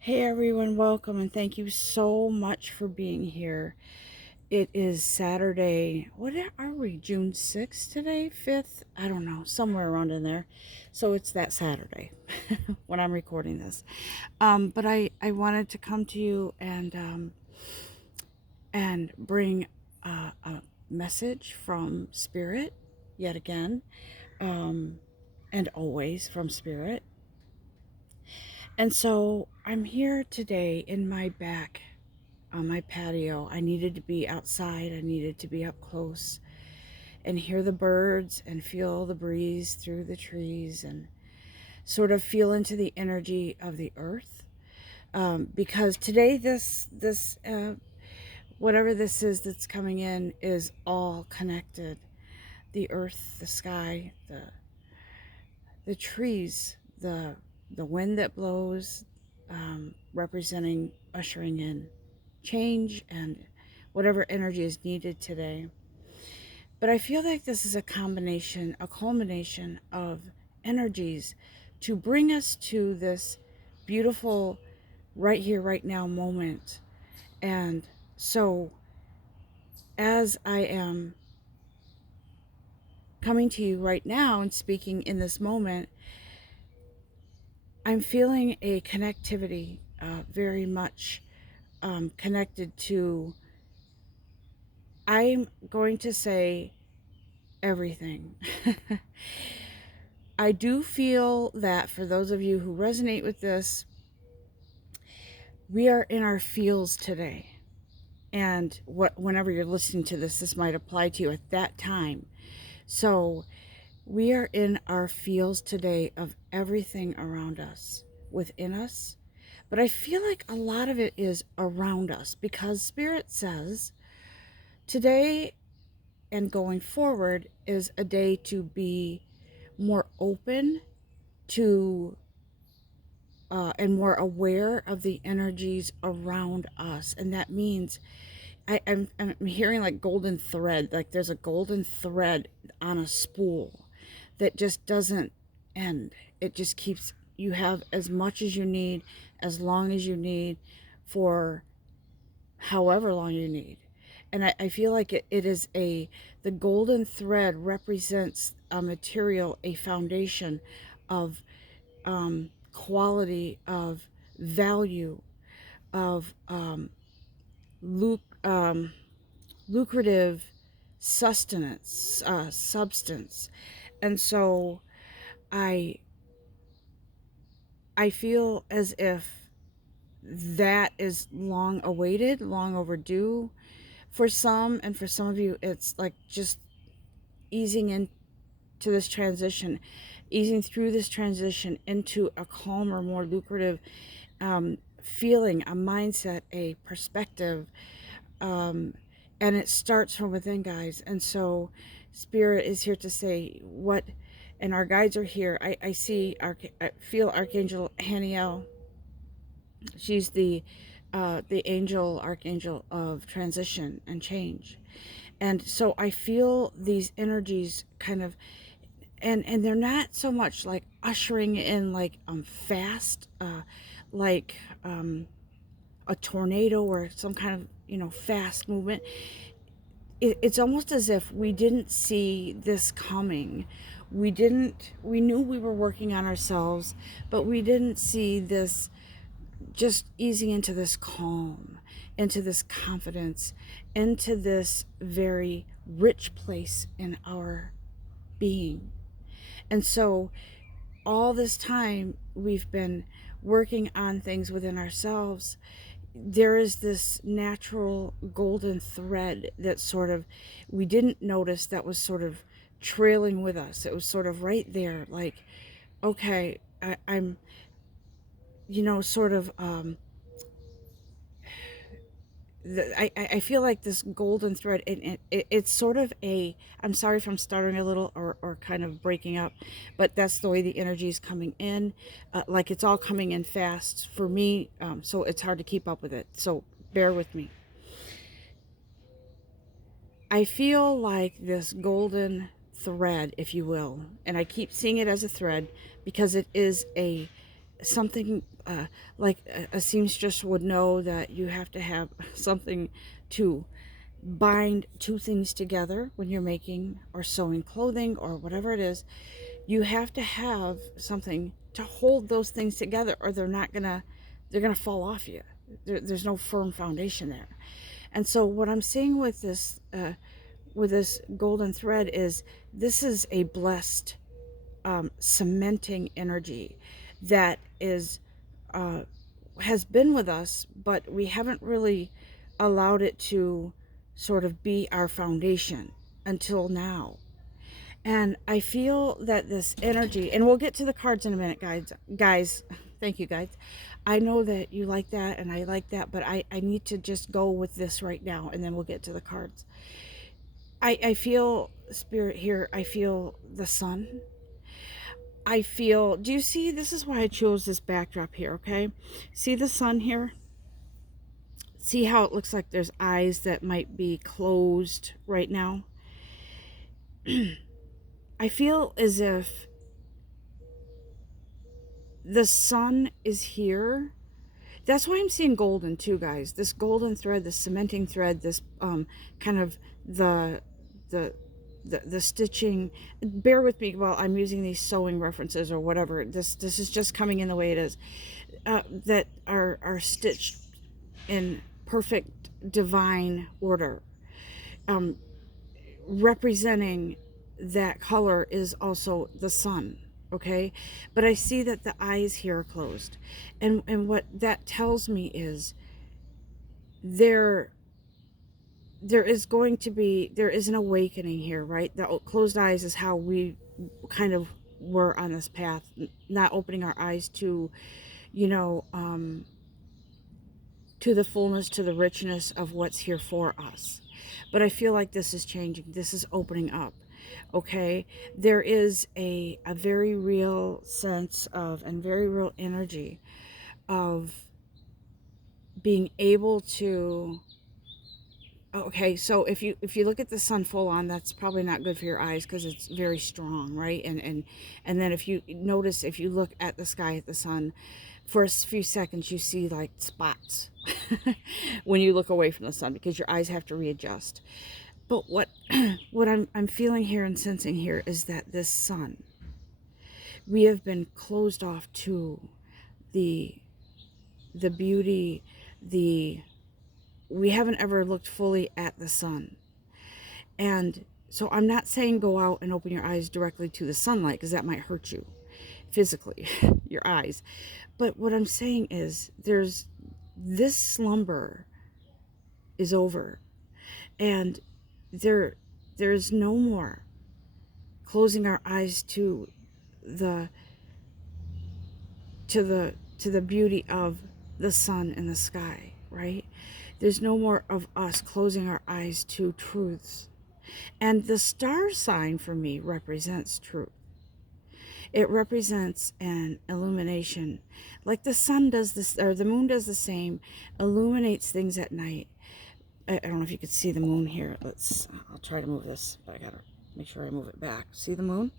Hey everyone, welcome and thank you so much for being here. It is Saturday. What are we? June 6th today? 5th? I don't know, somewhere around in there. So it's that Saturday when I'm recording this. But I wanted to come to you and bring a message from Spirit yet again, um, and always from Spirit. And so I'm here today in my back on my patio. I needed to be outside, I needed to be up close and hear the birds and feel the breeze through the trees and sort of feel into the energy of the earth. Because today, whatever this is that's coming in, is all connected. The earth, the sky, the trees, the wind that blows, representing ushering in change and whatever energy is needed today. But I feel like this is a combination, a culmination of energies to bring us to this beautiful right here, right now moment. And so, as I am coming to you right now and speaking in this moment, I'm feeling a connectivity, very much connected to, I'm going to say, everything. I do feel that for those of you who resonate with this, we are in our feels today. And whenever you're listening to this, this might apply to you at that time. So we are in our feels today of everything around us, within us. But I feel like a lot of it is around us because Spirit says today and going forward is a day to be more open to and more aware of the energies around us. And that means I'm hearing like golden thread, like there's a golden thread on a spool that just doesn't end. It just keeps, you have as much as you need, as long as you need, for however long you need. And I feel like it is the golden thread represents a material, a foundation of quality, of value, of luc- um, lucrative sustenance, substance. And so I I feel as if that is long awaited, long overdue for some, and for some of you it's like just easing into this transition, easing through this transition into a calmer, more lucrative feeling, a mindset, a perspective, and it starts from within, guys. And so Spirit is here to say what, and our guides are here. I see, I feel Archangel Haniel. She's the angel, archangel of transition and change. And so I feel these energies kind of, and they're not so much like ushering in like fast, like a tornado or some kind of, fast movement. It's almost as if we didn't see this coming. We knew we were working on ourselves, but we didn't see this just easing into this calm, into this confidence, into this very rich place in our being. And so all this time we've been working on things within ourselves. There is this natural golden thread that sort of we didn't notice, that was sort of trailing with us. It was sort of right there, like, okay, I'm, sort of, I feel like this golden thread, it's sort of a, I'm sorry if I'm stuttering a little or kind of breaking up, but that's the way the energy is coming in. Like it's all coming in fast for me, so it's hard to keep up with it. So bear with me. I feel like this golden thread, if you will, and I keep seeing it as a thread because it is a something like a seamstress would know that you have to have something to bind two things together when you're making or sewing clothing or whatever it is. You have to have something to hold those things together, or they're gonna fall off you. There's no firm foundation there. And so what I'm seeing with this golden thread is this is a blessed cementing energy that is has been with us, but we haven't really allowed it to sort of be our foundation until now. And I feel that this energy, and we'll get to the cards in a minute, guys. Thank you, guys. I know that you like that and I like that, but I need to just go with this right now, and then we'll get to the cards. I feel spirit here. I feel the sun. I feel, do you see, this is why I chose this backdrop here, okay? See the sun here? See how it looks like there's eyes that might be closed right now? I feel as if the sun is here. That's why I'm seeing golden too, guys. This golden thread, this cementing thread, this kind of the stitching. Bear with me while I'm using these sewing references or whatever. This is just coming in the way it is. That are stitched in perfect divine order. Representing that color is also the sun, okay? But I see that the eyes here are closed. And what that tells me is there is an awakening here, right? The closed eyes is how we kind of were on this path, not opening our eyes to, you know, to the fullness, to the richness of what's here for us. But I feel like this is changing. This is opening up. Okay, there is a very real sense of, and very real energy of being able to, okay, so if you look at the sun full on, that's probably not good for your eyes because it's very strong, right? And then if you notice, if you look at the sky at the sun for a few seconds, you see like spots when you look away from the sun because your eyes have to readjust. But what I'm feeling here and sensing here is that this sun, we have been closed off to the beauty, we haven't ever looked fully at the sun. And so I'm not saying go out and open your eyes directly to the sunlight because that might hurt you physically, your eyes. But what I'm saying is this slumber is over, and there's no more closing our eyes to the beauty of the sun and the sky, right? There's no more of us closing our eyes to truths. And the star sign for me represents truth. It represents an illumination, like the sun does this, or the moon does the same, illuminates things at night. I don't know if you could see the moon here. I'll try to move this, but I gotta make sure I move it back. See the moon?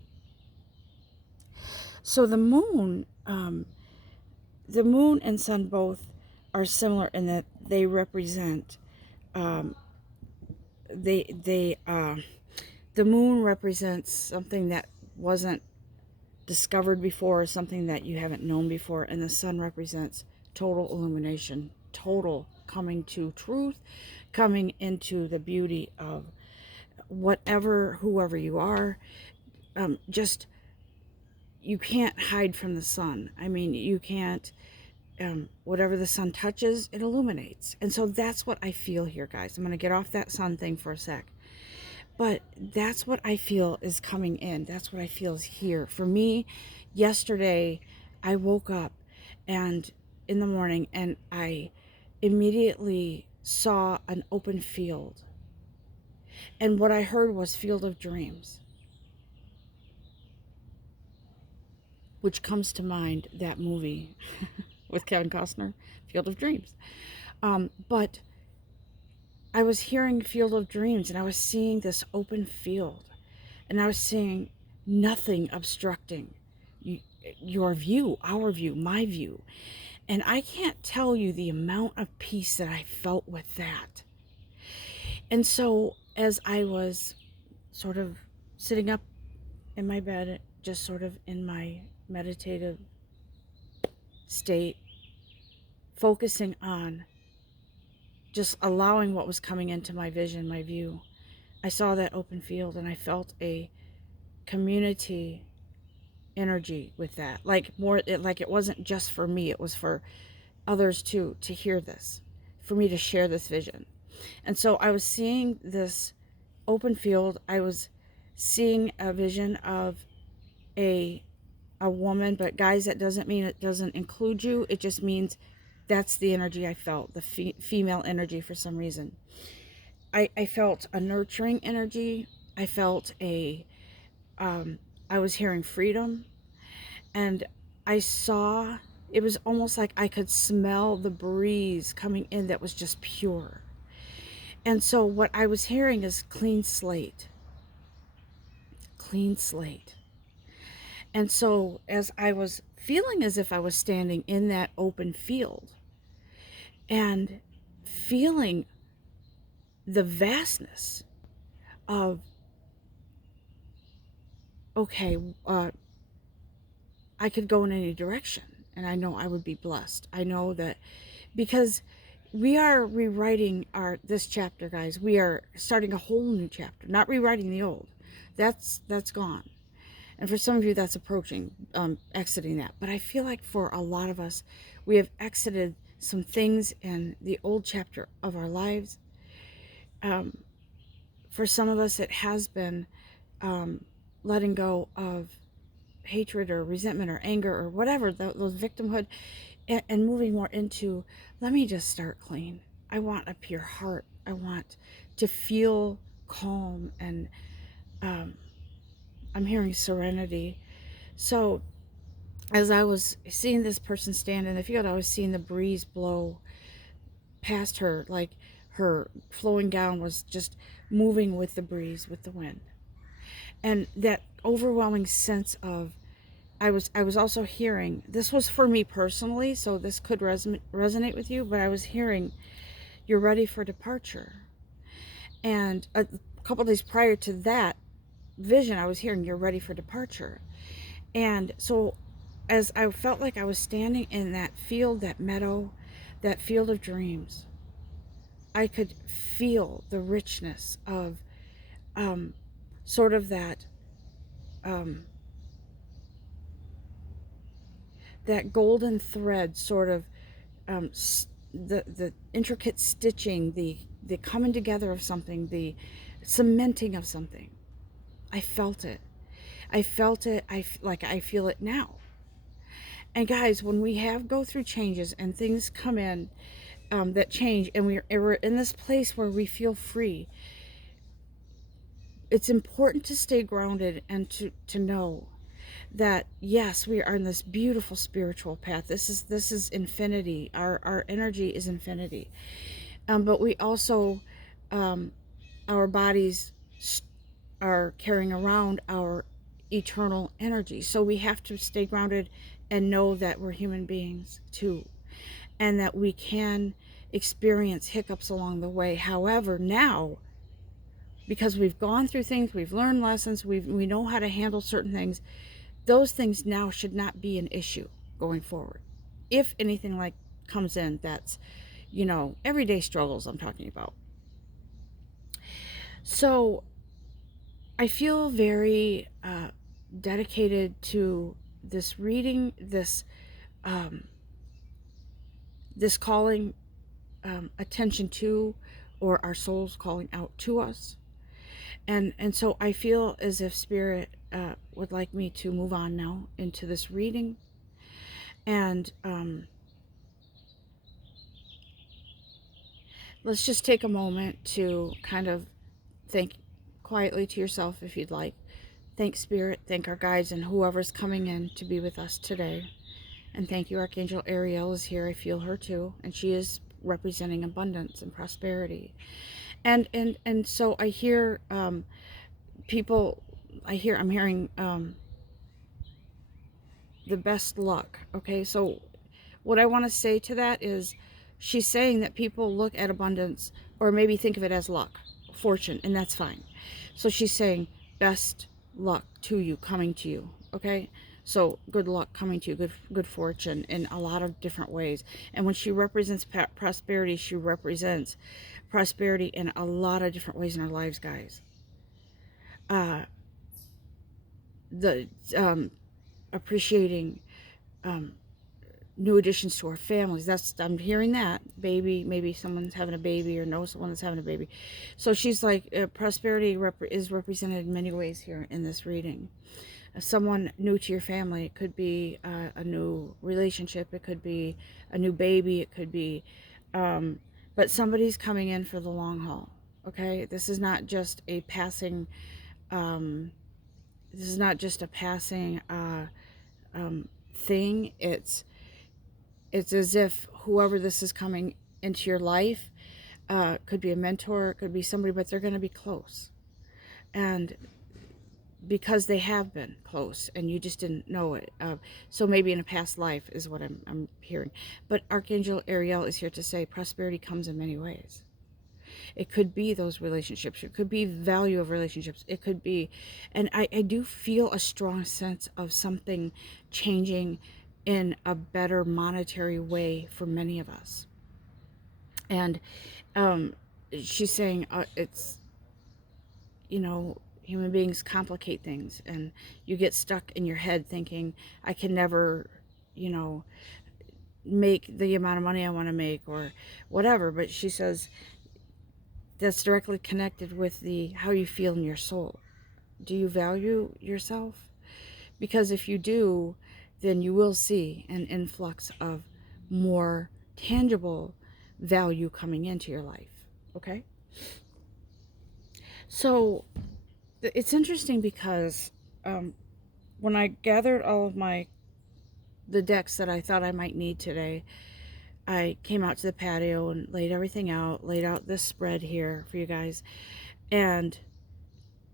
So the moon and sun both are similar in that they represent, the moon represents something that wasn't discovered before, or something that you haven't known before, and the sun represents total illumination, total coming to truth, coming into the beauty of whoever you are. Just, you can't hide from the sun. I mean, you can't, whatever the sun touches, it illuminates. And so that's what I feel here, guys. I'm going to get off that sun thing for a sec. But that's what I feel is coming in. That's what I feel is here. For me, yesterday, I woke up and in the morning and I immediately saw an open field. And what I heard was Field of Dreams, which comes to mind, that movie with Kevin Costner, Field of Dreams. But I was hearing Field of Dreams and I was seeing this open field, and I was seeing nothing obstructing your view, our view, my view. And I can't tell you the amount of peace that I felt with that. And so as I was sort of sitting up in my bed, just sort of in my meditative state, focusing on just allowing what was coming into my vision, my view, I saw that open field and I felt a community energy with that. Like it wasn't just for me, it was for others too, to hear this, for me to share this vision. And so I was seeing this open field. I was seeing a vision of a woman, but guys, that doesn't mean it doesn't include you. It just means that's the energy I felt, the female energy for some reason. I felt a nurturing energy. I felt I was hearing freedom, and I saw, it was almost like I could smell the breeze coming in that was just pure. And so what I was hearing is clean slate, clean slate. And so as I was feeling as if I was standing in that open field and feeling the vastness of, okay, I could go in any direction and I know I would be blessed. I know that because we are rewriting this chapter, guys. We are starting a whole new chapter, not rewriting the old. That's gone. And for some of you, that's approaching, exiting that. But I feel like for a lot of us, we have exited some things in the old chapter of our lives. For some of us, it has been letting go of hatred or resentment or anger or whatever, those victimhood, and moving more into, let me just start clean. I want a pure heart. I want to feel calm, and I'm hearing serenity. So as I was seeing this person stand in the field, I was seeing the breeze blow past her, like her flowing gown was just moving with the breeze, with the wind. And that overwhelming sense of, I was also hearing, this was for me personally, so this could resonate with you, but I was hearing, you're ready for departure. And a couple days prior to that vision, I was hearing, you're ready for departure. And so as I felt like I was standing in that field, that meadow, that field of dreams, I could feel the richness of sort of that that golden thread, sort of the intricate stitching, the coming together of something, the cementing of something. I felt it. I felt it. I feel it now. And guys, when we go through changes and things come in that change, and we're in this place where we feel free, it's important to stay grounded and to know that yes, we are in this beautiful spiritual path. This is infinity. Our energy is infinity. But we also, our bodies are carrying around our eternal energy. So we have to stay grounded and know that we're human beings too, and that we can experience hiccups along the way. However, now, because we've gone through things, we've learned lessons, we know how to handle certain things, those things now should not be an issue going forward. If anything like comes in, that's, everyday struggles I'm talking about. So I feel very dedicated to this reading, this calling attention to, or our souls calling out to us. And so I feel as if Spirit would like me to move on now into this reading. And let's just take a moment to kind of think quietly to yourself, if you'd like. Thank Spirit, thank our guides and whoever's coming in to be with us today. And thank you, Archangel Ariel is here. I feel her too. And she is representing abundance and prosperity. And so I hear people, I'm hearing the best luck. Okay, so what I want to say to that is she's saying that people look at abundance or maybe think of it as luck, fortune, and that's fine. So she's saying best luck to you, coming to you, okay? So good luck coming to you, good fortune in a lot of different ways. And when she represents prosperity, she represents prosperity in a lot of different ways in our lives, guys. Uh, the appreciating um, new additions to our families. That's, I'm hearing that baby. Maybe someone's having a baby or knows someone that's having a baby. So she's like, prosperity is represented in many ways here in this reading. Someone new to your family. It could be a new relationship. It could be a new baby. It could be, but somebody's coming in for the long haul. Okay, this is not just a passing. This is not just a passing thing. It's as if whoever this is coming into your life could be a mentor, it could be somebody, but they're going to be close. And because they have been close and you just didn't know it. So maybe in a past life is what I'm hearing. But Archangel Ariel is here to say prosperity comes in many ways. It could be those relationships. It could be value of relationships. It could be, and I do feel a strong sense of something changing in a better monetary way for many of us. And she's saying it's, you know, human beings complicate things and you get stuck in your head thinking, I can never, you know, make the amount of money I want to make or whatever. But she says that's directly connected with the how you feel in your soul. Do you value yourself? Because if you do, then you will see an influx of more tangible value coming into your life. Okay? So it's interesting because when I gathered all of the decks that I thought I might need today, I came out to the patio and laid everything out, laid out this spread here for you guys. And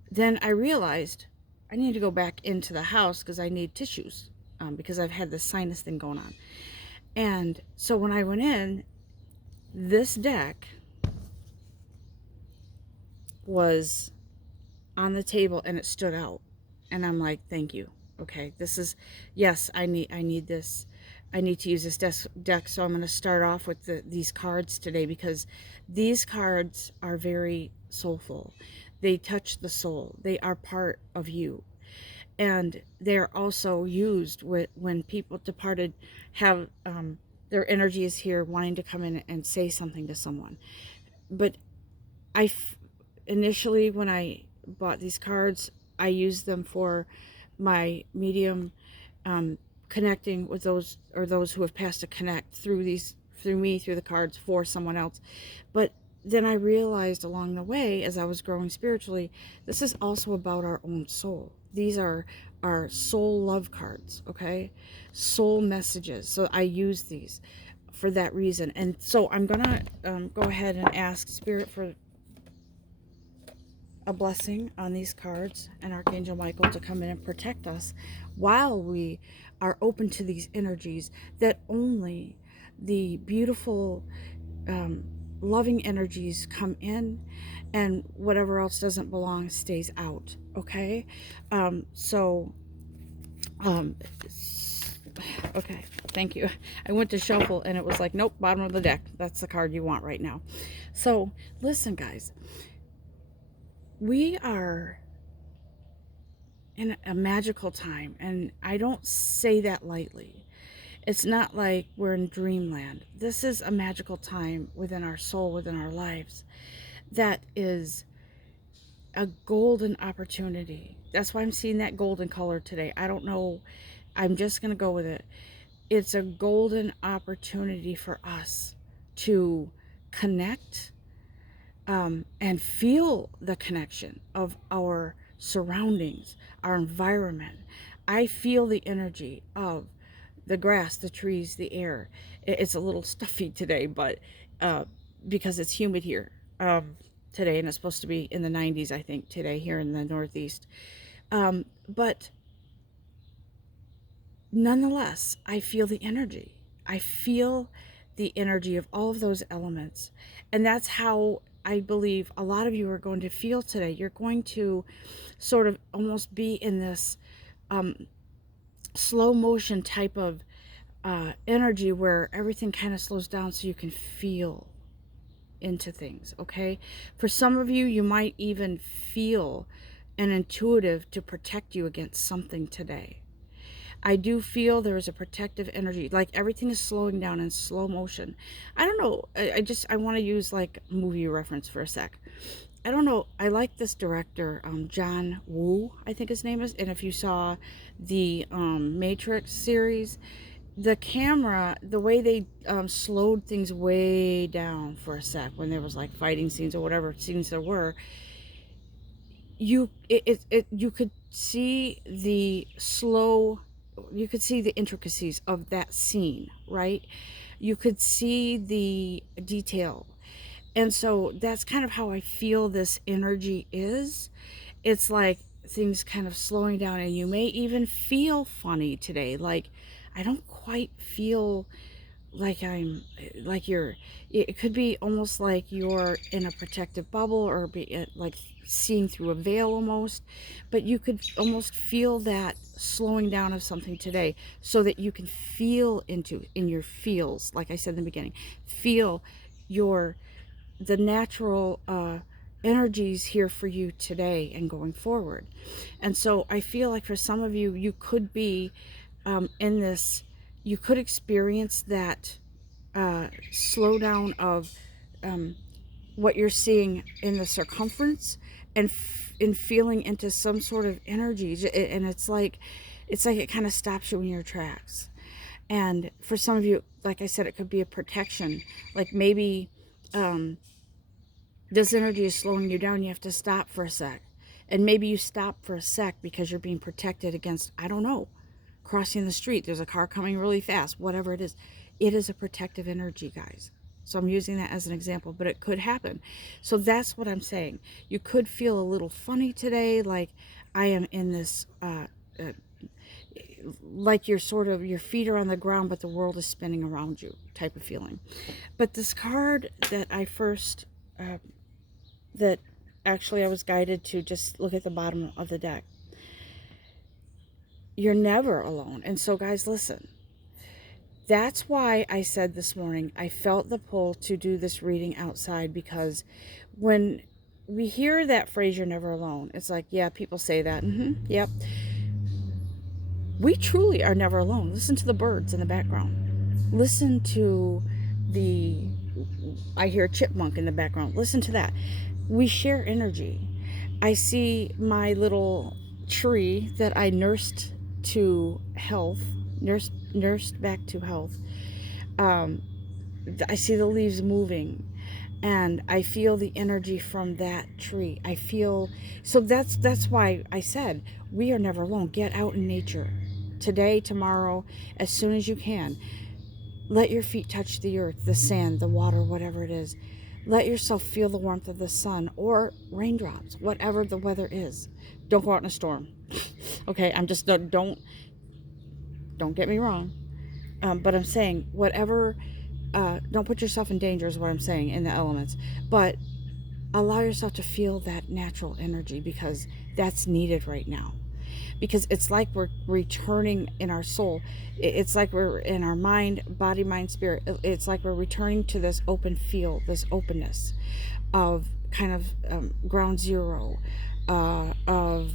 then I realized I need to go back into the house because I need tissues because I've had this sinus thing going on. And so when I went in, this deck was on the table and it stood out. And I'm like, thank you. Okay, this is, yes, I need this. I need to use this deck. So I'm going to start off with these cards today because these cards are very soulful. They touch the soul. They are part of you. And they're also used when people departed have their energy is here wanting to come in and say something to someone. But initially when I bought these cards, I used them for my medium connecting with those who have passed to connect through me, through the cards for someone else. But then I realized along the way as I was growing spiritually, this is also about our own soul. These are our soul love cards, okay? Soul messages. So I use these for that reason. And so I'm gonna go ahead and ask Spirit for a blessing on these cards and Archangel Michael to come in and protect us while we are open to these energies, that only the beautiful loving energies come in and whatever else doesn't belong stays out. Okay, okay, thank you. I went to shuffle and it was like, nope, bottom of the deck, that's the card you want right now. So listen guys, we are in a magical time, and I don't say that lightly. It's not like we're in dreamland. This is a magical time within our soul, within our lives, that is a golden opportunity. That's why I'm seeing that golden color today. I don't know. I'm just going to go with it. It's a golden opportunity for us to connect and feel the connection of our surroundings, our environment. I feel the energy of the grass, the trees, the air. It's a little stuffy today, but because it's humid here today, and it's supposed to be in the 90s, I think, today here in the Northeast. But nonetheless, I feel the energy. I feel the energy of all of those elements. And that's how I believe a lot of you are going to feel today. You're going to sort of almost be in this um, slow motion type of energy where everything kind of slows down so you can feel into things, okay? For some of you, you might even feel an intuitive to protect you against something today. I do feel there is a protective energy, like everything is slowing down in slow motion. I don't know. I want to use like movie reference for a sec. I don't know. I like this director, John Woo, I think his name is. And if you saw the Matrix series, the camera, the way they slowed things way down for a sec when there was like fighting scenes or whatever scenes there were, you could see the slow, you could see the intricacies of that scene, right? You could see the detail. And so that's kind of how I feel this energy is. It's like things kind of slowing down, and you may even feel funny today. Like, I don't quite feel like I'm like you're, it could be almost like you're in a protective bubble, or be like seeing through a veil almost, but you could almost feel that slowing down of something today so that you can feel into in your feels, like I said in the beginning, feel your the natural energies here for you today and going forward. And so I feel like for some of you, you could be in this, you could experience that slowdown of what you're seeing in the circumference, and in feeling into some sort of energy. And it's like it kind of stops you in your tracks. And for some of you, like I said, it could be a protection. Like maybe this energy is slowing you down. You have to stop for a sec. And maybe you stop for a sec because you're being protected against, I don't know, crossing the street. There's a car coming really fast, whatever it is. It is a protective energy, guys. So I'm using that as an example, but it could happen. So that's what I'm saying. You could feel a little funny today, like I am in this, like you're sort of, your feet are on the ground, but the world is spinning around you type of feeling. But this card that I first, that actually I was guided to just look at the bottom of the deck. You're never alone. And so, guys, listen. That's why I said this morning, I felt the pull to do this reading outside, because when we hear that phrase, you're never alone, it's like, yeah, people say that. Yep. We truly are never alone. Listen to the birds in the background. Listen to the, I hear a chipmunk in the background. Listen to that. We share energy. I see my little tree that I nursed to health, nursed back to health. I see the leaves moving, and I feel the energy from that tree. I feel, so that's why I said we are never alone. Get out in nature today, tomorrow, as soon as you can. Let your feet touch the earth, the sand, the water, whatever it is. Let yourself feel the warmth of the sun or raindrops, whatever the weather is. Don't go out in a storm. Okay, I'm just, don't get me wrong. But I'm saying whatever, don't put yourself in danger is what I'm saying, in the elements. But allow yourself to feel that natural energy, because that's needed right now. Because it's like we're returning in our soul. It's like we're in our mind, body, mind, spirit. It's like we're returning to this open field, this openness of kind of ground zero, of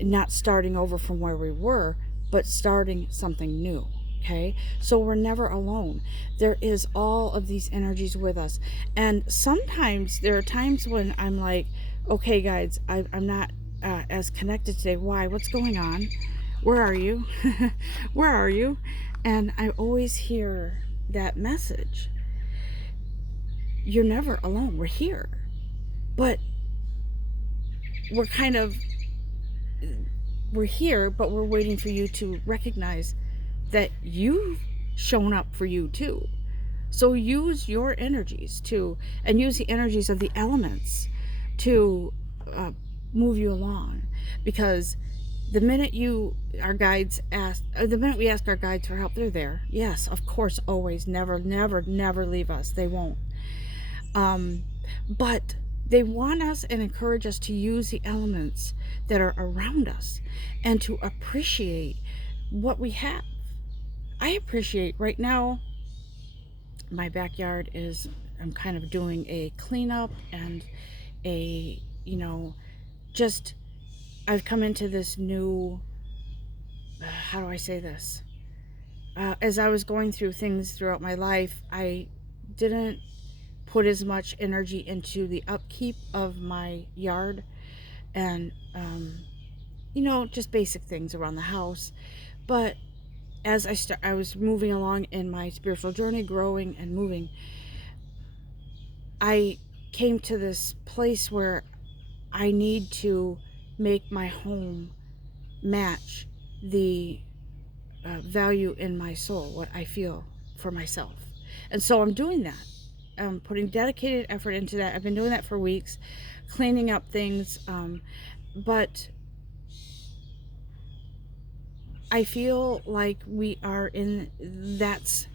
not starting over from where we were, but starting something new. Okay, so we're never alone. There is all of these energies with us. And sometimes there are times when I'm like, okay, guys, I'm not as connected today. Why? What's going on? Where are you? Where are you? And I always hear that message. You're never alone. We're here. But we're kind of, we're here, but we're waiting for you to recognize that you've shown up for you too. So use your energies to, and use the energies of the elements to move you along. Because The minute the minute we ask our guides for help, they're there. Yes, of course, always, never, never, never leave us. They won't. Um, but they want us and encourage us to use the elements that are around us and to appreciate what we have. I appreciate right now, my backyard is, I'm kind of doing a cleanup and a, just, I've come into this new, how do I say this? As I was going through things throughout my life, I didn't put as much energy into the upkeep of my yard and, just basic things around the house. But as I was moving along in my spiritual journey, growing and moving, I came to this place where I need to make my home match the value in my soul, what I feel for myself. And so I'm doing that. I'm putting dedicated effort into that. I've been doing that for weeks, cleaning up things. But I feel like we are in that's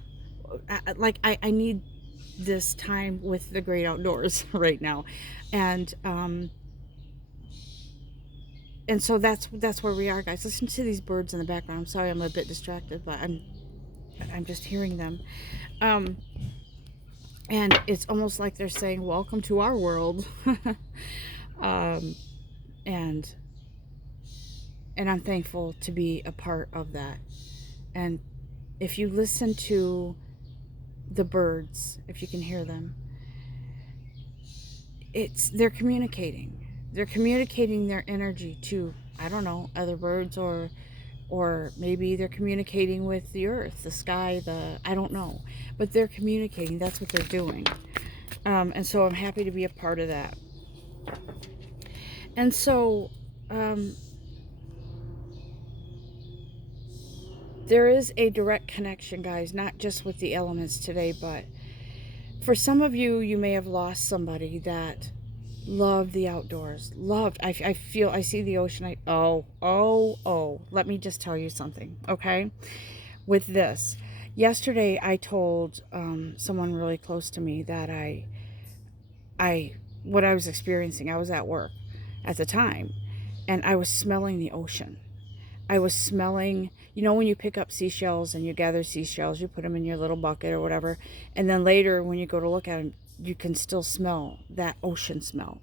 like I need this time with the great outdoors right now. And so that's where we are, guys. Listen to these birds in the background. I'm sorry I'm a bit distracted, but I'm just hearing them. And it's almost like they're saying, welcome to our world. um, and I'm thankful to be a part of that. And if you listen to the birds, if you can hear them, they're communicating. They're communicating their energy to, I don't know, other birds, or maybe they're communicating with the earth, the sky, I don't know. But they're communicating. That's what they're doing. And so I'm happy to be a part of that. And so there is a direct connection, guys, not just with the elements today, but for some of you, you may have lost somebody that loved the outdoors. I feel, I see the ocean. Let me just tell you something, okay? With this, yesterday I told someone really close to me that what I was experiencing. I was at work at the time, and I was smelling the ocean. I was smelling, when you pick up seashells and you gather seashells, you put them in your little bucket or whatever, and then later when you go to look at them, you can still smell that ocean smell.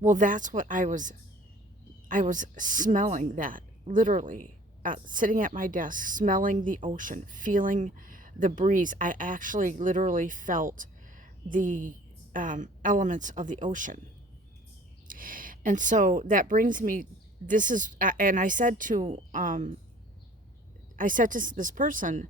Well, that's what I was smelling, that literally, sitting at my desk, smelling the ocean, feeling the breeze. I actually literally felt the elements of the ocean. And so that brings me, and I said to this person,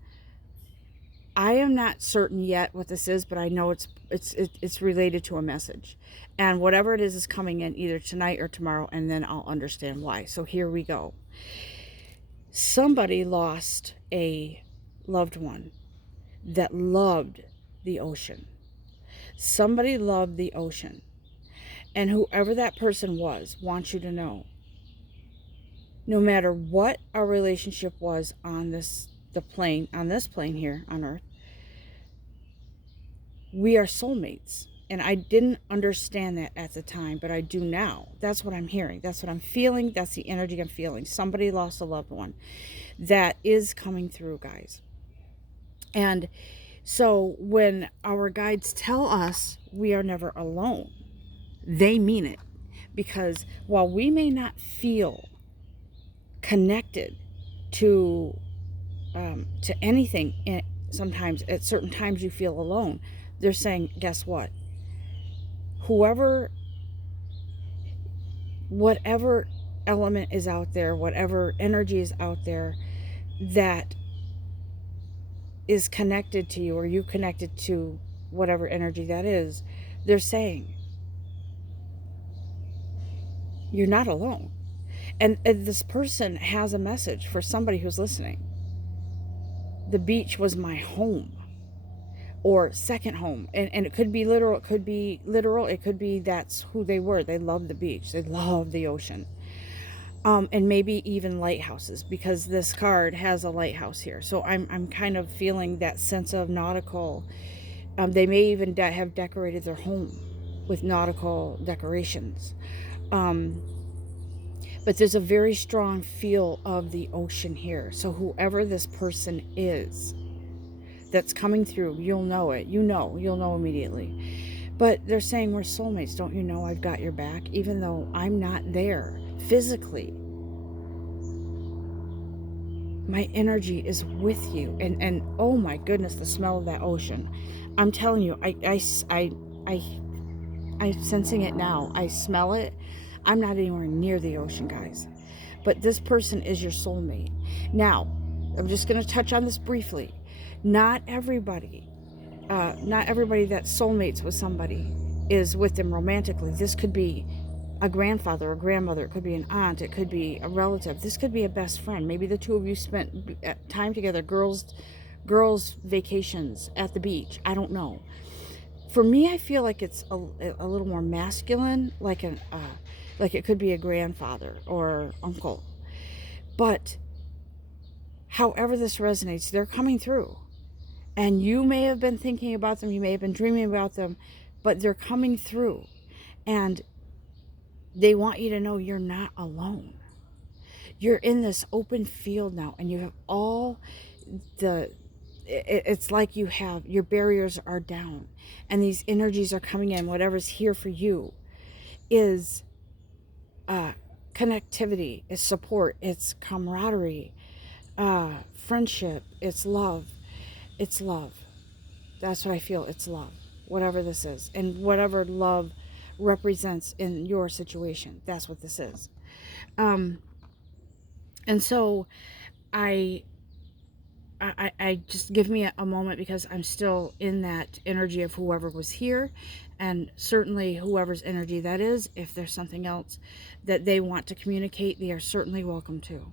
I am not certain yet what this is, but I know it's related to a message, and whatever it is coming in either tonight or tomorrow, and then I'll understand why. So here we go. Somebody lost a loved one that loved the ocean. Somebody loved the ocean, and whoever that person was wants you to know, no matter what our relationship was on this plane here on Earth, we are soulmates. And I didn't understand that at the time, but I do now. That's what I'm hearing. That's what I'm feeling. That's the energy I'm feeling. Somebody lost a loved one. That is coming through, guys. And so when our guides tell us we are never alone, they mean it. Because while we may not feel connected to anything, sometimes at certain times you feel alone, they're saying, guess what? Whatever element is out there, whatever energy is out there that is connected to you, or you connected to whatever energy that is, they're saying, you're not alone. And this person has a message for somebody who's listening. The beach was my home, or second home. And it could be literal, it could be that's who they were. They loved the beach, they loved the ocean. And maybe even lighthouses, because this card has a lighthouse here. So I'm kind of feeling that sense of nautical. They may even have decorated their home with nautical decorations. Um, but there's a very strong feel of the ocean here. So whoever this person is that's coming through, you'll know it. You'll know immediately. But they're saying we're soulmates. Don't you know I've got your back? Even though I'm not there physically, my energy is with you. And oh my goodness, the smell of that ocean. I'm telling you, I'm sensing it now. I smell it. I'm not anywhere near the ocean, guys. But this person is your soulmate. Now, I'm just going to touch on this briefly. Not everybody that's soulmates with somebody is with them romantically. This could be a grandfather, a grandmother, it could be an aunt, it could be a relative, this could be a best friend. Maybe the two of you spent time together, girls vacations at the beach. I don't know. For me, I feel like it's a little more masculine, like it could be a grandfather or uncle. But however this resonates, they're coming through. And you may have been thinking about them, you may have been dreaming about them, but they're coming through. And they want you to know you're not alone. You're in this open field now, and you have all the, it's like you have, your barriers are down, and these energies are coming in. Whatever's here for you is connectivity, it's support, it's camaraderie, friendship, it's love. It's love. That's what I feel. It's love. Whatever this is. And whatever love represents in your situation. That's what this is. And so I just give me a moment, because I'm still in that energy of whoever was here, and certainly whoever's energy that is. If there's something else that they want to communicate, they are certainly welcome to.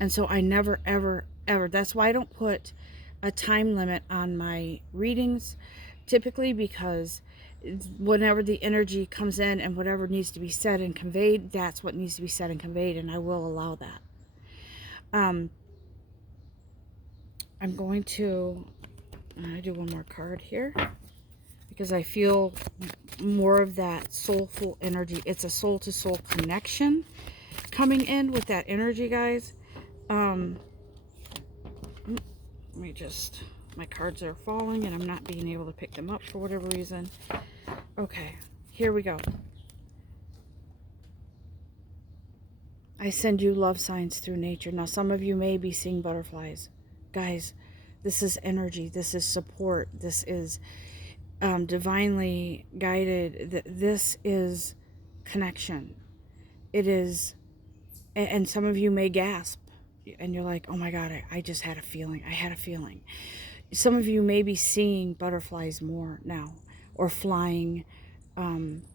And so I never, ever, ever, that's why I don't put a time limit on my readings typically, because whenever the energy comes in and whatever needs to be said and conveyed, that's what needs to be said and conveyed, and I will allow that. I'm going to do one more card here, because I feel more of that soulful energy. It's a soul to soul connection coming in with that energy, guys. Let me just, my cards are falling and I'm not being able to pick them up for whatever reason. Okay, here we go. I send you love signs through nature. Now, some of you may be seeing butterflies. Guys, this is energy. This is support. This is divinely guided. This is connection. It is, and some of you may gasp, and you're like, oh my God, I just had a feeling. I had a feeling. Some of you may be seeing butterflies more now, or flying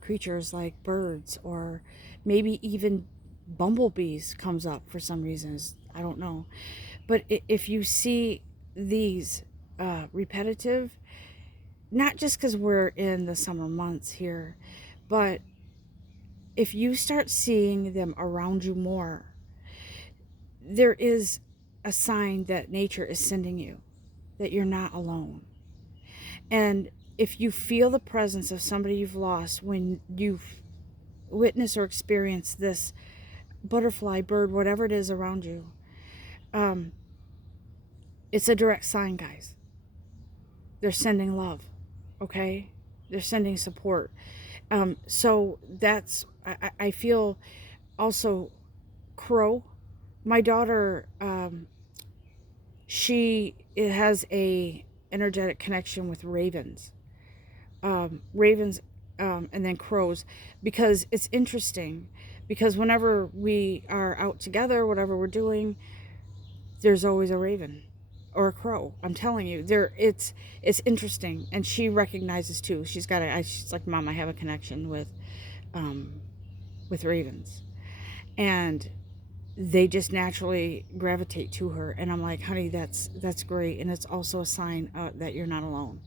creatures like birds, or maybe even bumblebees comes up for some reasons. I don't know. But if you see these repetitive, not just because we're in the summer months here, but if you start seeing them around you more, there is a sign that nature is sending you, that you're not alone. And if you feel the presence of somebody you've lost, when you've witnessed or experienced this butterfly, bird, whatever it is around you, it's a direct sign, guys. They're sending love, okay? They're sending support. So that's, I feel also crow. My daughter, she has a energetic connection with ravens. Ravens, and then crows, because it's interesting, because whenever we are out together, whatever we're doing, there's always a raven or a crow. I'm telling you, it's interesting, and she recognizes too. She's like, Mom, I have a connection with ravens, and they just naturally gravitate to her. And I'm like, honey, that's great, and it's also a sign that you're not alone.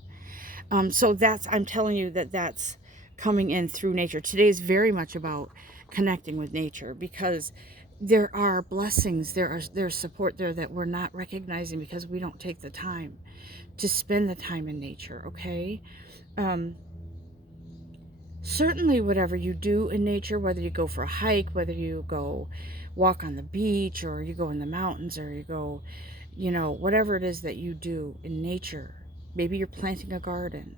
So I'm telling you that's coming in through nature. Today is very much about connecting with nature, because there are blessings, there's support there that we're not recognizing because we don't take the time to spend the time in nature. Okay. um Certainly whatever you do in nature, whether you go for a hike, whether you go walk on the beach, or you go in the mountains, or you go, whatever it is that you do in nature, maybe you're planting a garden.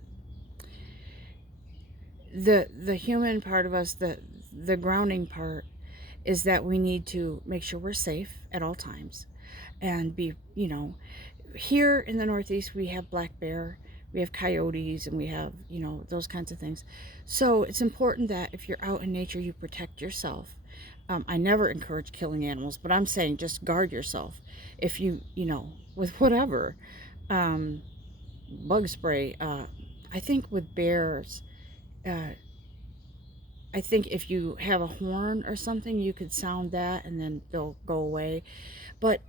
The human part of us, the grounding part, is that we need to make sure we're safe at all times, and be, here in the Northeast we have black bear, we have coyotes, and we have, those kinds of things. So it's important that if you're out in nature, you protect yourself. I never encourage killing animals, but I'm saying just guard yourself. If with whatever, um, bug spray. I think with bears, uh, I think if you have a horn or something, you could sound that and then they'll go away. But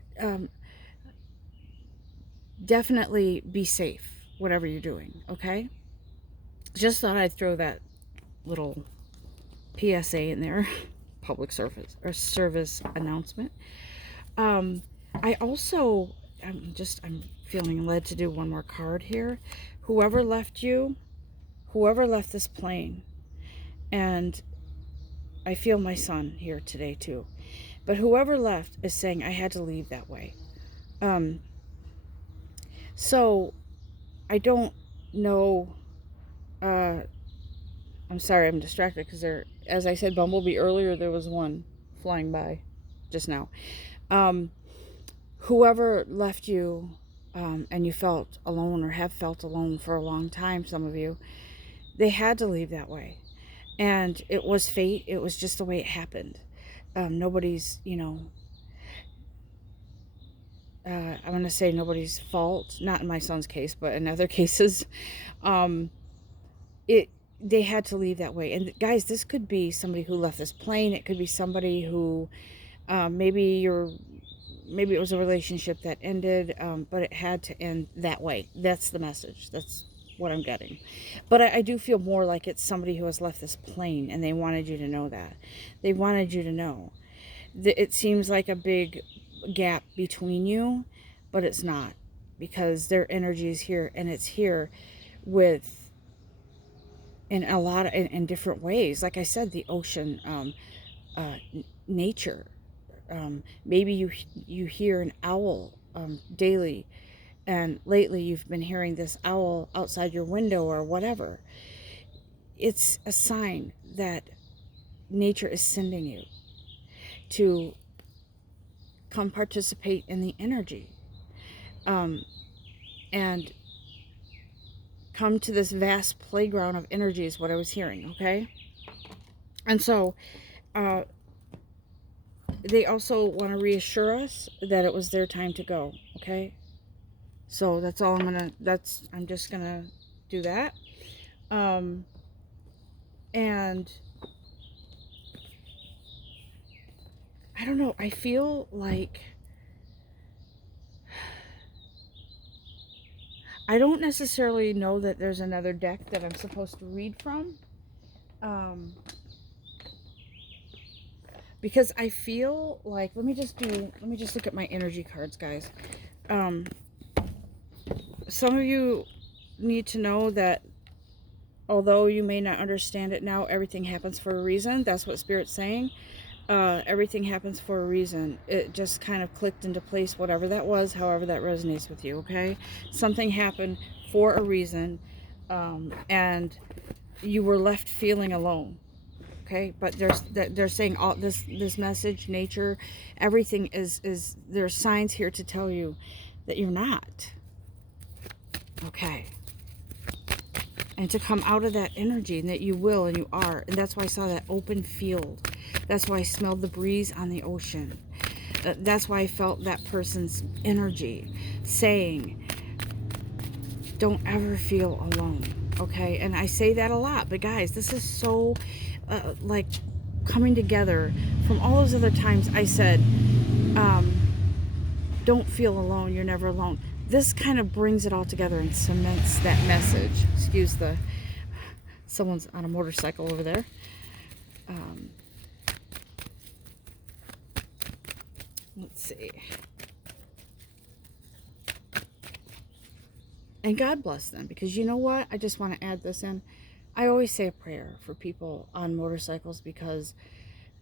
definitely be safe, whatever you're doing, okay? Just thought I'd throw that little PSA in there, public service announcement. I also, I'm feeling led to do one more card here. Whoever left this plane, and I feel my son here today too, but whoever left is saying, I had to leave that way. So I don't know. I'm sorry, I'm distracted because as I said, Bumblebee earlier, there was one flying by just now. Whoever left you, and you felt alone or have felt alone for a long time, some of you, they had to leave that way. And it was fate. It was just the way it happened. Nobody's, I'm going to say nobody's fault. Not in my son's case, but in other cases. They had to leave that way. And guys, this could be somebody who left this plane. It could be somebody who maybe it was a relationship that ended, but it had to end that way. That's the message. That's what I'm getting. But I do feel more like it's somebody who has left this plane, and they wanted you to know that. They wanted you to know. It seems like a big gap between you, but it's not, because their energy is here, and it's here with in a lot of in different ways. Like I said, the ocean, nature. Maybe you hear an owl daily, and lately you've been hearing this owl outside your window or whatever. It's a sign that nature is sending you to come participate in the energy, and come to this vast playground of energy is what I was hearing, okay? And so they also want to reassure us that it was their time to go, okay? So that's all I'm just gonna do that. And I don't know, I feel like I don't necessarily know that there's another deck that I'm supposed to read from. Because I feel like, let me just look at my energy cards, guys. Some of you need to know that although you may not understand it now, everything happens for a reason. That's what Spirit's saying. Everything happens for a reason. It just kind of clicked into place, whatever that was, however that resonates with you, okay? Something happened for a reason, and you were left feeling alone, okay? But they're saying all this message, nature, everything is there's signs here to tell you that you're not, okay? And to come out of that energy, and that you will, and you are. And that's why I saw that open field. That's why I smelled the breeze on the ocean. That's why I felt that person's energy saying, don't ever feel alone, okay? And I say that a lot, but guys, this is so like coming together from all those other times I said, don't feel alone, you're never alone. This kind of brings it all together and cements that message. Excuse someone's on a motorcycle over there. Let's see. And God bless them, because you know what? I just want to add this in. I always say a prayer for people on motorcycles, because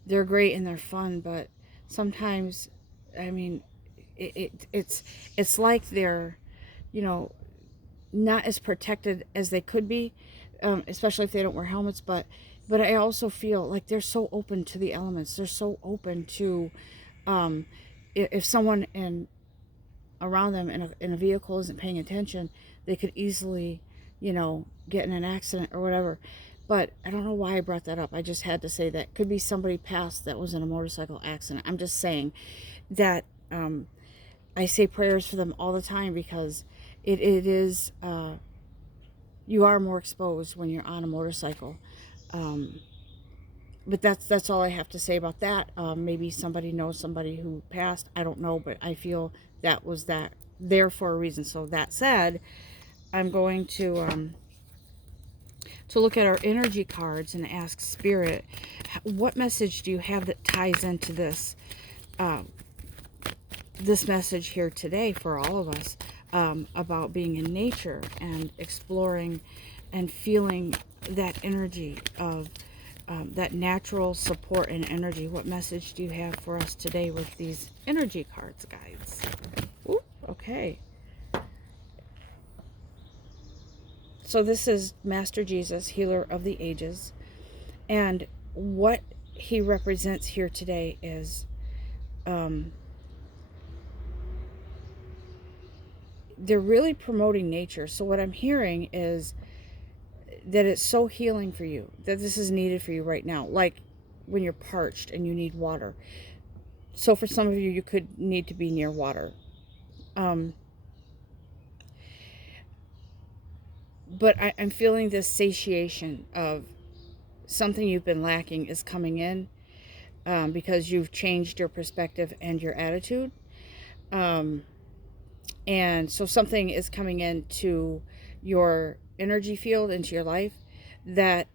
they're great and they're fun, but sometimes, I mean, it's like they're, you know, not as protected as they could be, especially if they don't wear helmets. But I also feel like they're so open to the elements. They're so open to, um, if someone around them in a vehicle isn't paying attention, they could easily, you know, get in an accident or whatever. But I don't know why I brought that up. I just had to say that could be somebody passed that was in a motorcycle accident. I'm just saying that, I say prayers for them all the time, because it is, you are more exposed when you're on a motorcycle. Um, but that's all I have to say about that. Maybe somebody knows somebody who passed. I don't know, but I feel that was that there for a reason. So that said, I'm going to look at our energy cards and ask Spirit, what message do you have that ties into this, uh, this message here today for all of us, about being in nature and exploring and feeling that energy of, that natural support and energy. What message do you have for us today with these energy cards, guides? Ooh, okay. So this is Master Jesus, healer of the ages. And what he represents here today is, they're really promoting nature. So what I'm hearing is that it's so healing for you, that this is needed for you right now. Like when you're parched and you need water. So for some of you, you could need to be near water. But I'm feeling this satiation of something you've been lacking is coming in, because you've changed your perspective and your attitude. And so something is coming into your energy field, into your life, that,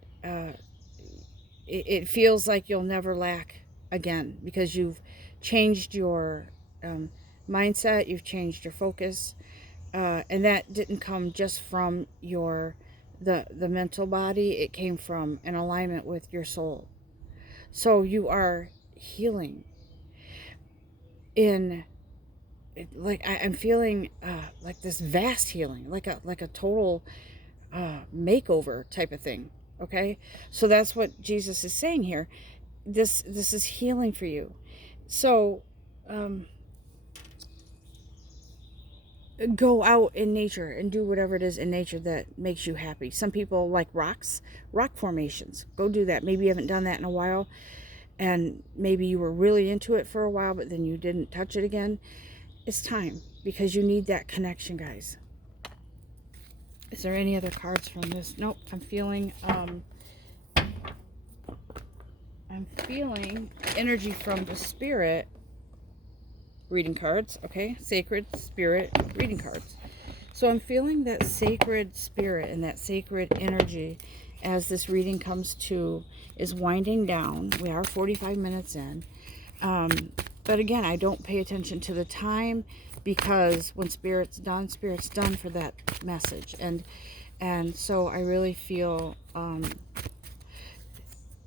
it feels like you'll never lack again, because you've changed your, mindset, you've changed your focus, and that didn't come just from the mental body. It came from an alignment with your soul. So you are healing in, like I'm feeling, like this vast healing, like a total, makeover type of thing. Okay, so that's what Jesus is saying here. This is healing for you. So, um, go out in nature and do whatever it is in nature that makes you happy. Some people like rock formations. Go do that. Maybe you haven't done that in a while, and maybe you were really into it for a while, but then you didn't touch it again. It's time, because you need that connection, guys. Is there any other cards from this? Nope. I'm feeling energy from the Spirit reading cards. Okay, Sacred Spirit reading cards. So I'm feeling that sacred spirit and that sacred energy as this reading is winding down. We are 45 minutes in. But again, I don't pay attention to the time, because when Spirit's done for that message. And so I really feel,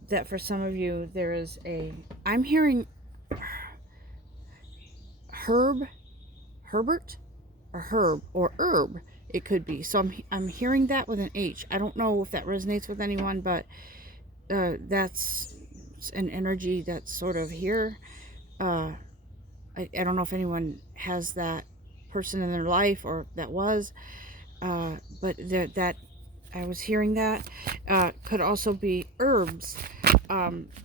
that for some of you, I'm hearing Herbert, or Herb, or Herb, it could be. So I'm hearing that with an H. I don't know if that resonates with anyone, but, that's an energy that's sort of here. I don't know if anyone has that person in their life, or that was, but that I was hearing that. Could also be herbs,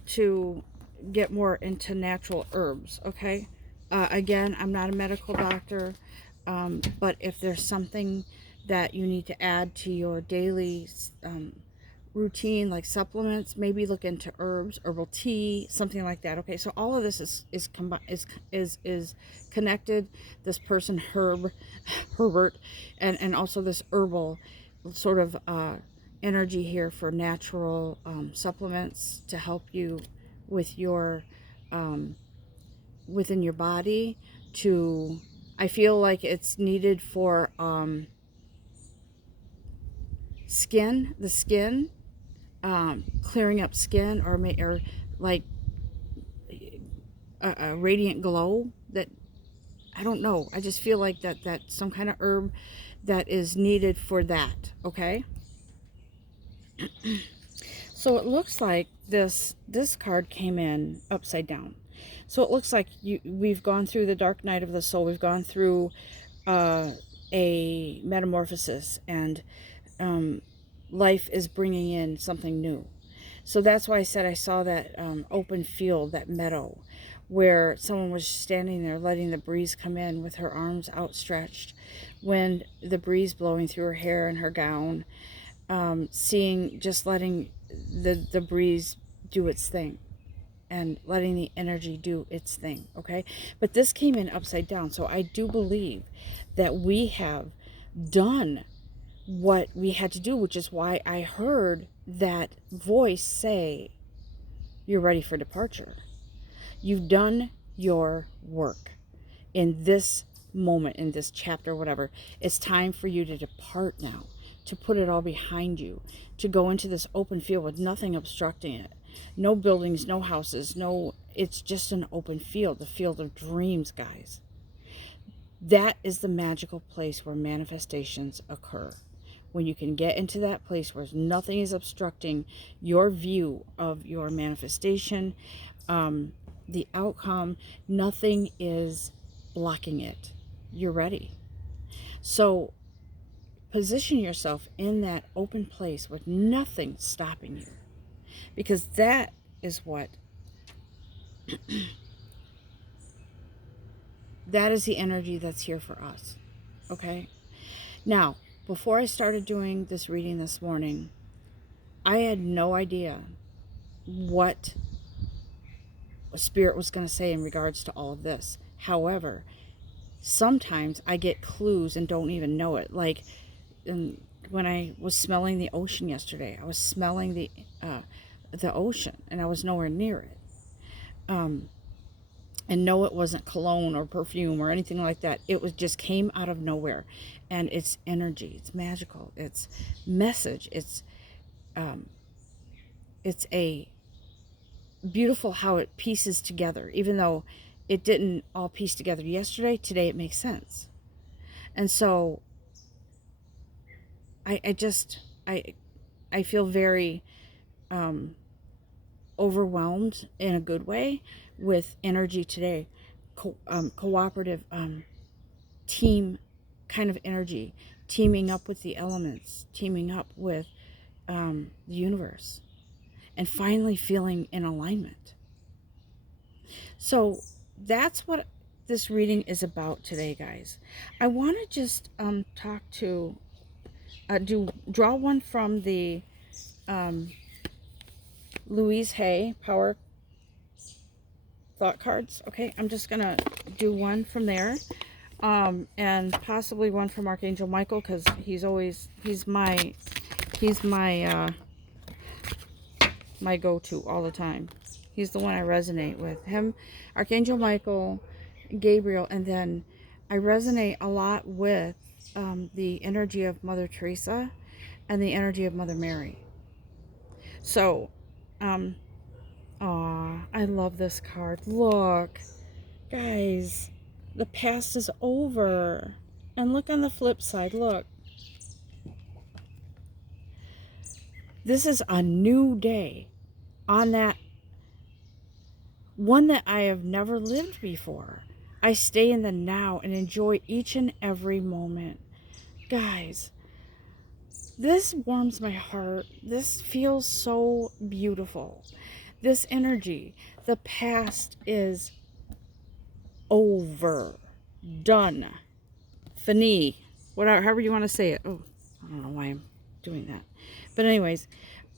to get more into natural herbs. Okay. Again, I'm not a medical doctor, but if there's something that you need to add to your daily, routine, like supplements, maybe look into herbs, herbal tea, something like that. Okay, so all of this is connected. This person Herbert, and also this herbal sort of, energy here for natural, supplements to help you with your, within your body to, I feel like it's needed for the skin, clearing up skin, or like a radiant glow. That, I don't know, I just feel like that some kind of herb that is needed for that. Okay, so it looks like this card came in upside down. So it looks like we've gone through the dark night of the soul. We've gone through a metamorphosis, and life is bringing in something new. So that's why I said I saw that open field, that meadow, where someone was standing there letting the breeze come in with her arms outstretched, when the breeze blowing through her hair and her gown, just letting the breeze do its thing and letting the energy do its thing. Okay, but this came in upside down, so I do believe that we have done what we had to do, which is why I heard that voice say, you're ready for departure. You've done your work in this moment, in this chapter, whatever. It's time for you to depart now, to put it all behind you, to go into this open field with nothing obstructing it. No buildings, no houses, it's just an open field, the field of dreams, guys. That is the magical place where manifestations occur. When you can get into that place where nothing is obstructing your view of your manifestation, the outcome, nothing is blocking it. You're ready. So position yourself in that open place with nothing stopping you, because that is what that is the energy that's here for us. Okay, now before I started doing this reading this morning, I had no idea what Spirit was going to say in regards to all of this. However, sometimes I get clues and don't even know it. Like when I was smelling the ocean yesterday, I was smelling the ocean, and I was nowhere near it. And no, it wasn't cologne or perfume or anything like that. It was just came out of nowhere, and it's energy. It's magical. It's message. It's a beautiful how it pieces together. Even though it didn't all piece together yesterday, today it makes sense. And so I feel very overwhelmed in a good way with energy today. Cooperative team kind of energy, teaming up with the elements, teaming up with the universe, and finally feeling in alignment. So that's what this reading is about today, guys. I want to just draw one from the Louise Hay Power Thought Cards. Okay, I'm just gonna do one from there, and possibly one from Archangel Michael, because he's my my go-to all the time. He's the one I resonate with. Him, Archangel Michael, Gabriel, and then I resonate a lot with the energy of Mother Teresa and the energy of Mother Mary. So, I love this card. Look, guys, the past is over. And look on the flip side, look. This is a new day on that one that I have never lived before. I stay in the now and enjoy each and every moment. Guys, this warms my heart. This feels so beautiful. This energy, the past is over, done, fini, whatever, however you want to say it. Oh, I don't know why I'm doing that. But anyways,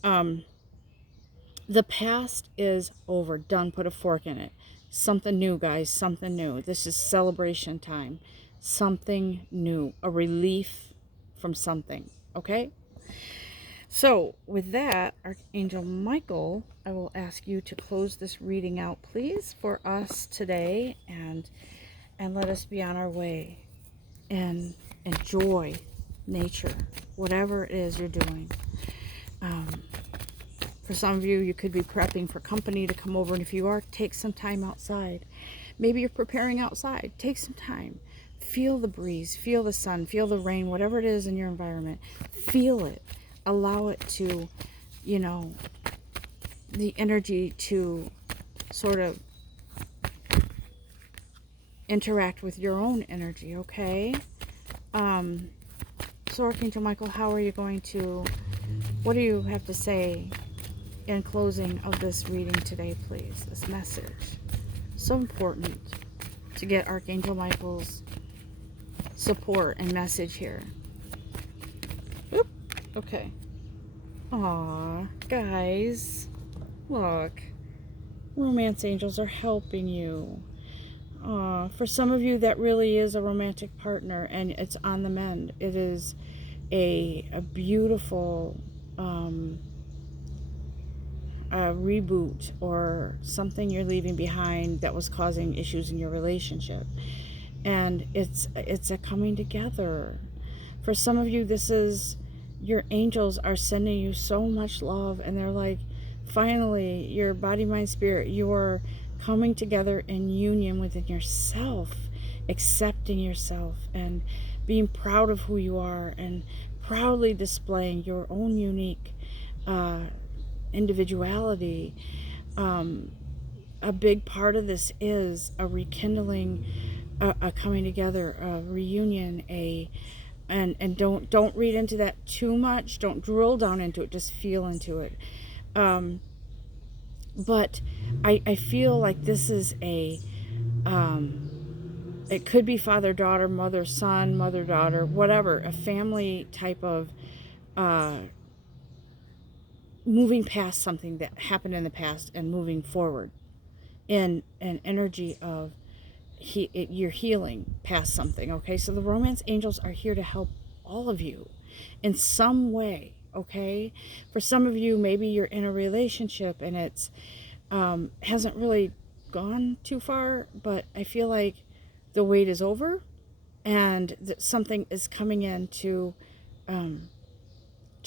the past is over, done, put a fork in it. Something new, guys, something new. This is celebration time. Something new, a relief from something, okay? So, with that, Archangel Michael, I will ask you to close this reading out, please, for us today, and let us be on our way and enjoy nature, whatever it is you're doing. Um, for some of you, you could be prepping for company to come over, and if you are, take some time outside. Maybe you're preparing outside. Take some time. Feel the breeze, feel the sun, feel the rain, whatever it is in your environment. Feel it. Allow it to, you know, the energy to sort of interact with your energy, okay? So Archangel Michael, how are you going to, what do you have to say in closing of this reading today, please? This message. So important to get Archangel Michael's support and message here. Oop. Okay. Aw, guys, look. Romance angels are helping you. For some of you, that really is a romantic partner, and it's on the mend. It is a beautiful reboot or something you're leaving behind that was causing issues in your relationship, and it's a coming together. For some of you, this is your angels are sending you so much love, and they're like, finally, your body, mind, spirit, you're coming together in union within yourself, accepting yourself and being proud of who you are, and proudly displaying your own unique individuality. A big part of this is a rekindling, a coming together, a reunion, and don't read into that too much. Don't drill down into it. Just feel into it. But I feel like this is it could be father daughter, mother son, mother daughter, whatever, a family type of moving past something that happened in the past and moving forward in an energy of you're healing past something. Okay, so the romance angels are here to help all of you in some way. Okay, for some of you, maybe you're in a relationship and it's hasn't really gone too far, but I feel like the wait is over, and that something is coming in to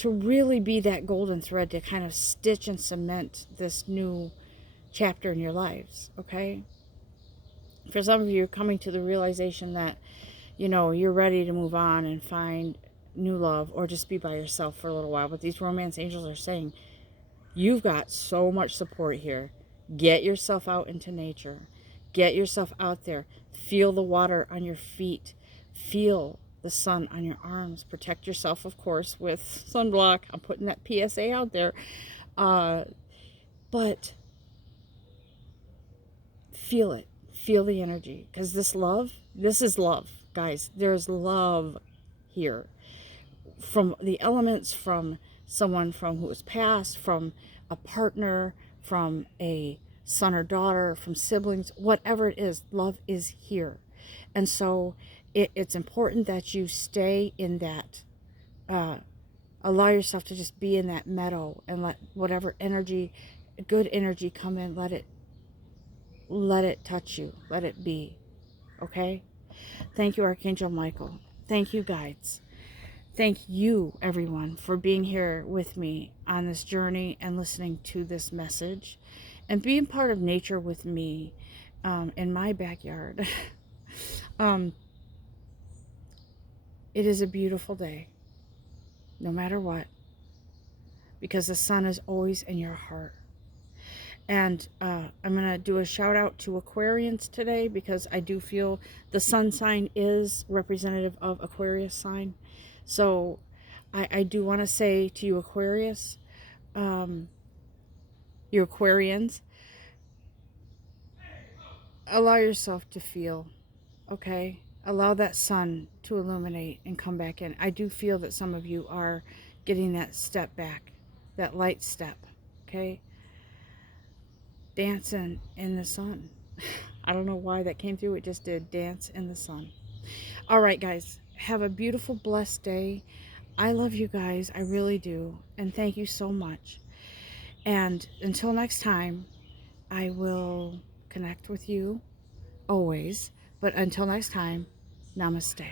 really be that golden thread to kind of stitch and cement this new chapter in your lives. Okay, for some of you, coming to the realization that, you know, you're ready to move on and find new love, or just be by yourself for a little while. But these romance angels are saying, you've got so much support here. Get yourself out into nature. Get yourself out there. Feel the water on your feet. Feel the sun on your arms. Protect yourself, of course, with sunblock. I'm putting that PSA out there. But feel it. Feel the energy. Because this is love, guys. There's love here. From the elements, from someone from who was past, from a partner, from a son or daughter, from siblings, whatever it is, love is here. And so it's important that you stay in that, allow yourself to just be in that meadow, and let whatever energy, good energy, come in. Let it touch you. Let it be. Okay? Thank you, Archangel Michael. Thank you, guides. Thank you, everyone, for being here with me on this journey and listening to this message and being part of nature with me in my backyard. It is a beautiful day, no matter what, because the sun is always in your heart. And I'm going to do a shout out to Aquarians today, because I do feel the sun sign is representative of Aquarius sign. So I do want to say to you, Aquarius, you Aquarians, allow yourself to feel, okay? Allow that sun to illuminate and come back in. I do feel that some of you are getting that step back, that light step, okay? Dancing in the sun. I don't know why that came through. It just did. Dance in the sun. All right, guys. Have a beautiful, blessed day. I love you guys. I really do. And thank you so much. And until next time, I will connect with you always. But until next time, namaste.